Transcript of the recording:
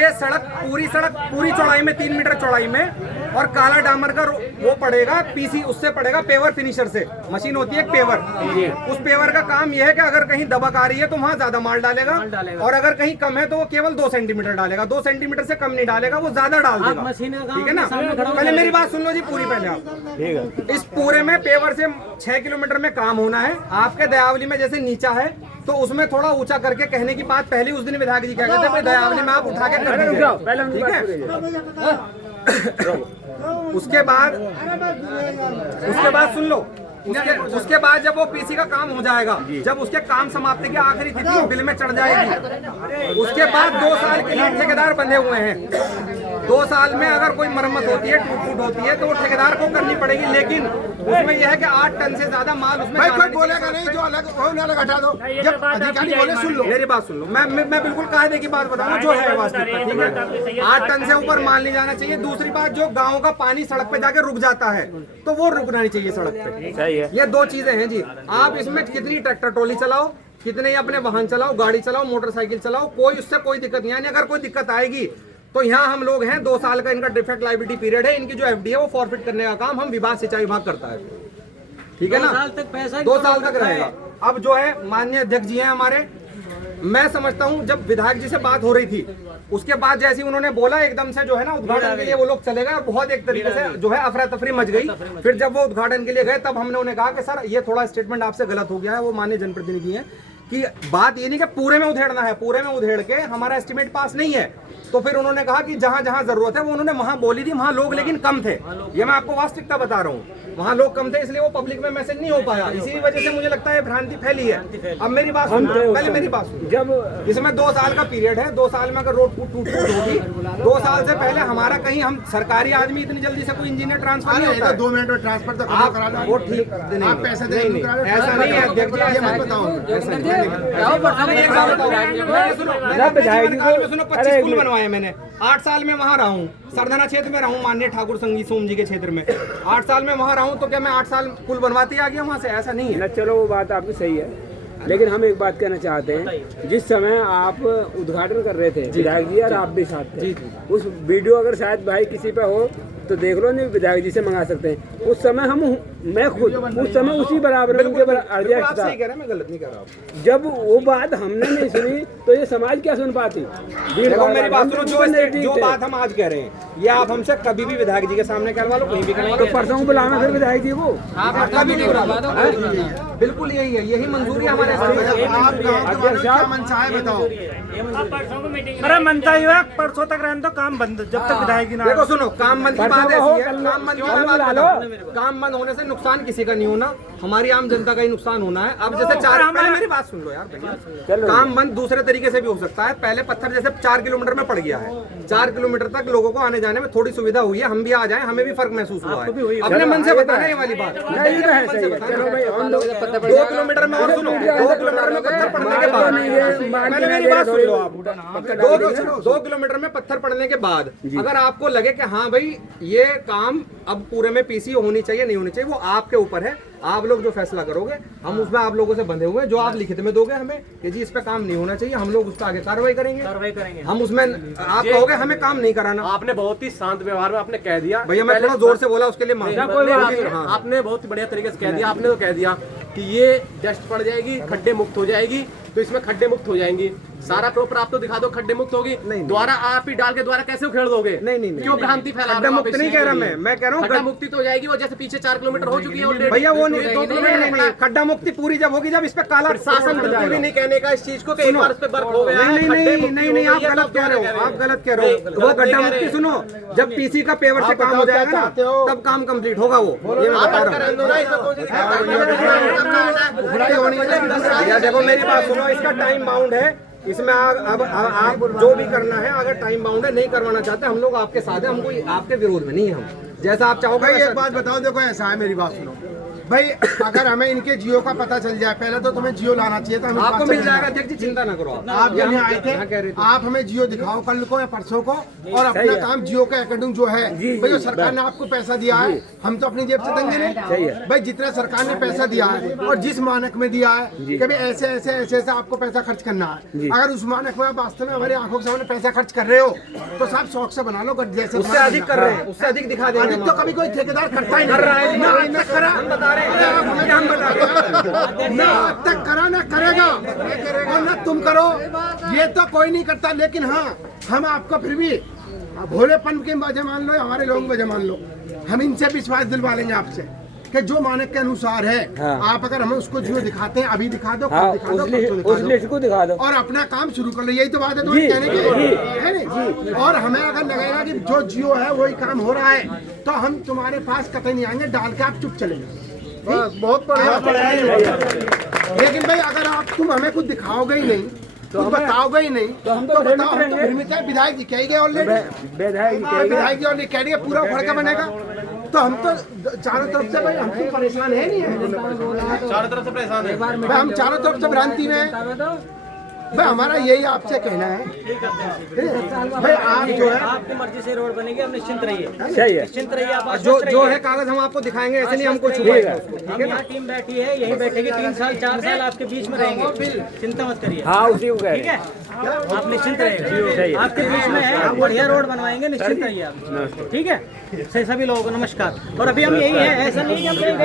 ये सड़क पूरी चौड़ाई में 3 मीटर चौड़ाई में और काला डामर का वो पड़ेगा पीसी, उससे पड़ेगा पेवर फिनिशर से। मशीन होती है पेवर, उस पेवर का काम यह है कि अगर कहीं दबक आ रही है तो वहाँ ज्यादा माल डालेगा और अगर कहीं कम है तो वो केवल 2 सेंटीमीटर डालेगा, 2 सेंटीमीटर से कम नहीं डालेगा, वो ज्यादा डाल देगा। ठीक है ना। पहले मेरी बात सुन लो जी पूरी। पहले आप इस पूरे में पेवर से 6 किलोमीटर में काम होना है। आपके दयावली में जैसे नीचा है तो उसमें थोड़ा ऊंचा करके कहने की बात पहले उस दिन विधायक जी क्या कहते हैं, दयावली में आप उठा के कर दीजिए। ठीक है। उसके बाद सुन लो, उसके बाद जब वो पीसी का काम हो जाएगा, जब उसके काम समाप्ति की आखिरी तिथि बिल में चढ़ जाएगी, उसके बाद 2 साल के लिए ठेकेदार बंधे हुए हैं। 2 साल में अगर कोई मरम्मत होती है, टूट फूट होती है तो वो ठेकेदार को करनी पड़ेगी, लेकिन उसमें यह है कि 8 टन से ज्यादा माल उसमें कोई बोलेगा नहीं, जो अलग हटा दो। जब अधिकारी बोले सुन लो, मेरी बात सुन लो। मैं बिल्कुल कायदे की बात बताऊंगा जो है वास्तविकता। ठीक है, 8 टन से ऊपर माल नहीं जाना चाहिए। दूसरी बात, जो गाँव का पानी सड़क पे जाके रुक जाता है तो वो रुकना नहीं चाहिए सड़क पे। ये 2 चीजें हैं जी। आप इसमें कितनी ट्रैक्टर ट्रॉली चलाओ, कितने अपने वाहन चलाओ, गाड़ी चलाओ, मोटरसाइकिल चलाओ, कोई उससे कोई दिक्कत नहीं। यानी अगर कोई दिक्कत आएगी तो यहाँ हम लोग हैं, 2 साल का इनका डिफेक्ट लायबिलिटी पीरियड है। इनकी जो एफडी है वो फॉरफिट करने का काम हम विभाग सिंचाई विभाग करता है। ठीक है ना। 2 साल तक रहेगा। अब जो है माननीय अध्यक्ष जी हैं हमारे, मैं समझता हूँ जब विधायक जी से बात हो रही थी उसके बाद जैसे उन्होंने बोला एकदम से जो है ना उद्घाटन के लिए वो लोग चले गए और बहुत एक तरीके से जो है अफरा तफरी मच गई। फिर जब वो उद्घाटन के लिए गए तब हमने उन्हें कहा कि सर ये थोड़ा स्टेटमेंट आपसे गलत हो गया है। वो माननीय जनप्रतिनिधि हैं कि बात ये नहीं कि पूरे में उधेड़ना है, पूरे में उधेड़ के हमारा एस्टिमेट पास नहीं है। तो फिर उन्होंने कहा कि जहां जहां जरूरत है वो उन्होंने वहां बोली थी, वहां लोग लेकिन कम थे। ये मैं आपको वास्तविकता बता रहा हूँ, वहां लोग कम थे इसलिए वो पब्लिक में मैसेज नहीं हो पाया। इसी वजह से मुझे लगता है भ्रांति फैली है। अब मेरी बात सुनो, पहले मेरी बात सुनो। जब इसमें 2 साल का पीरियड है, 2 साल में अगर रोड टूट फूट होगी, 2 साल से पहले हमारा कहीं हम सरकारी आदमी इतनी जल्दी से कोई इंजीनियर ट्रांसफर नहीं होता। 2 मिनट में ट्रांसफर तो आप वो ठीक आप पैसे देंगे, ऐसा नहीं है अध्यक्ष जी, ये मत बताओ। सुनो 25 पुल बनवाए मैंने, 8 साल में वहाँ रहा हूँ, सरधना क्षेत्र में रहूँ, माननीय ठाकुर संगीत सोम जी के क्षेत्र में 8 साल में वहाँ रहूँ, तो क्या मैं 8 साल पुल बनवाते आ गया वहाँ से? ऐसा नहीं है। चलो वो बात आपकी सही है, लेकिन हम एक बात कहना चाहते हैं। जिस समय आप उद्घाटन कर रहे थे विधायक जी और आप भी साथ थे, उस वीडियो अगर शायद भाई किसी पे हो तो देख लो, नहीं विधायक जी से मंगा सकते हैं। उस समय मैं खुद उस समय उसी बराबर उनके अर्जिया था। मैं गलत नहीं कर रहा हूँ। जब वो बात हमने नहीं सुनी तो ये समाज क्या सुन पाती? मेरी बात सुनो, जो बात हम आज कह रहे हैं ये आप हमसे कभी भी विधायक जी के सामने करवा लो, कहीं भी करवा लो। तो परसों बुलाना फिर विधायक जी को, कभी नहीं बुला। बिल्कुल यही है, यही मंजूरी हमारे। अरे मनता ही है, परसों तक रहने दो, काम बंद जब तक विधायक ना। देखो सुनो, काम बंद की बात ऐसी है, काम बंद होने से नुकसान किसी का नहीं होना, हमारी आम जनता का ही नुकसान होना है। अब जैसे पहले मेरी बात सुन लो यार, काम बंद दूसरे तरीके से भी हो सकता है। पहले पत्थर जैसे 4 किलोमीटर में पड़ गया है, 4 किलोमीटर तक लोगों को आने जाने में थोड़ी सुविधा हुई है, हम भी आ जाए, हमें भी फर्क महसूस हुआ है। अपने मन से बता रहे हैं वाली बात। 2 किलोमीटर में और सुनो, 2 किलोमीटर में पत्थर पड़ने के बाद, पहले मेरी बात सुन लो आप, 2 किलोमीटर में पत्थर पड़ने के बाद अगर आपको लगे कि हाँ भाई ये काम अब पूरे में पीसी होनी चाहिए नहीं होनी चाहिए, वो आपके ऊपर है। आप लोग जो फैसला करोगे, हम उसमें आप लोगों से बंधे हुए हैं। जो आप लिखित में दोगे हमें कि जी इस पे काम नहीं होना चाहिए, हम लोग उस पर आगे कार्रवाई करेंगे। हम उसमें आप कहोगे हमें काम नहीं कराना। आपने बहुत ही शांत व्यवहार में आपने कह दिया भैया, मैं थोड़ा जोर से बोला उसके लिए माफी। आपने बहुत ही बढ़िया तरीके से कह दिया। आपने तो कह दिया कि ये डस्ट पड़ जाएगी, खड्डे मुक्त हो जाएगी, तो इसमें खड्डे मुक्त हो जाएंगी। सारा प्रॉपर आप तो दिखा दो, खड्डे मुक्त होगी। द्वारा आप ही डाल के द्वारा कैसे उखेड़ दोगे? नहीं, क्यों भ्रांति फैला? खड्डा मुक्त नहीं कह रहा मैं कह रहा हूँ खड्डा मुक्ति तो हो जाएगी, वो जैसे पीछे 4 किलोमीटर हो चुकी है भैया। वो नहीं, खड्डा मुक्ति पूरी जब होगी, जब इस पे काला शासन भी नहीं कहने का इस चीज को, एक बार इस पे बर्फ हो गया। नहीं, आप गलत कह रहे हो, आप गलत कह रहे हो। वो खड्डा मुक्ति सुनो, जब पीसी का पेवर से काम हो जाएगा ना तब काम कंप्लीट होगा। वो ये मैं बता रहा हूँ। देखो मेरी बात सुनो, इसका टाइम बाउंड है, इसमें अब आप जो भी करना है, अगर टाइम बाउंड है, नहीं करवाना चाहते, हम लोग आपके साथ हैं, हम कोई आपके विरोध में नहीं है। हम जैसा आप चाहोगे। एक बात बताओ, देखो ऐसा है, मेरी बात सुनो, भाई अगर हमें इनके जियो का पता चल जाए, पहले तो तुम्हें जियो लाना चाहिए था, हमें आपको पता मिल चल जाएगा अध्यक्ष जी, चिंता ना करो आप जब यहाँ आए थे, आप हमें जियो दिखाओ कल को या परसों को, और अपना काम जियो के अकॉर्डिंग जो है भाई, जो सरकार ने आपको पैसा दिया है, हम तो अपनी जेब से देंगे नहीं भाई, जितना सरकार ने पैसा दिया है और जिस मानक में दिया है कि भाई ऐसे ऐसे ऐसे ऐसे आपको पैसा खर्च करना है, अगर उस मानक में आप वास्तव में हमारी आंखों के सामने पैसा खर्च कर रहे हो तो साहब शौक से बना लो, जैसे उससे अधिक कर रहे हैं, उससे अधिक दिखा देंगे। अधिक तो कभी कोई ठेकेदार करता ही नहीं, कर रहा है, ना आज तक करा, हम बता रहे हैं, हम बता रहे हैं। ना आज तक करा ना करेगा, और ना तुम करो, ये तो कोई नहीं करता। लेकिन हाँ, हम आपको फिर भी भोलेपन की वजह मान लो, हमारे लोगों की वजह मान लो, हम इनसे विश्वास दिलवा लेंगे आपसे कि जो मानक के अनुसार है, आप अगर हमें उसको जियो दिखाते हैं, अभी दिखा दो, कल दिखा दो, उस लिस्ट को दिखा दो और अपना काम शुरू कर लो। यही तो बात है तुम्हें कहने की, है नहीं? और हमें अगर लगेगा कि जो जियो है वही काम हो रहा है, तो हम तुम्हारे पास कतई नहीं आएंगे, डाल के आप चुप चलेंगे। बहुत बढ़िया। लेकिन भाई अगर तुम हमें कुछ दिखाओगे ही नहीं, तो बताओगे ही नहीं, तो हम तो बताओ, हम तो भ्रमित है। विधायक जी कह गए ऑलरेडी, विधायक जी ऑलरेडी कह दिए पूरा उखड़ के बनेगा, तो हम तो चारों तरफ से भाई हम तो परेशान है नहीं है, चारों तरफ से परेशान है भाई हम चारों तरफ से भ्रांति में हैं। भाई हमारा यही आपसे कहना है भाई, आप जो है आपकी मर्जी से रोड बनेगी, आप निश्चिंत रहिए, सही है। निश्चिंत रहिए। आप जो है कागज हम आपको दिखाएंगे, ऐसे नहीं हमको छुपाएगा। हम यहाँ टीम बैठी है, यही बैठेगी 3 साल 4 साल आपके बीच में रहेंगे, चिंता मत करिए। हाँ उसी को कह रहे ठीक हैं। है, आप निश्चिंत रहिए, आपके बीच में है, बढ़िया रोड बनवाएंगे, निश्चिंत रहिए आप। ठीक है, सभी लोगों को नमस्कार। और अभी हम यही है, ऐसा नहीं कि हम कहीं गए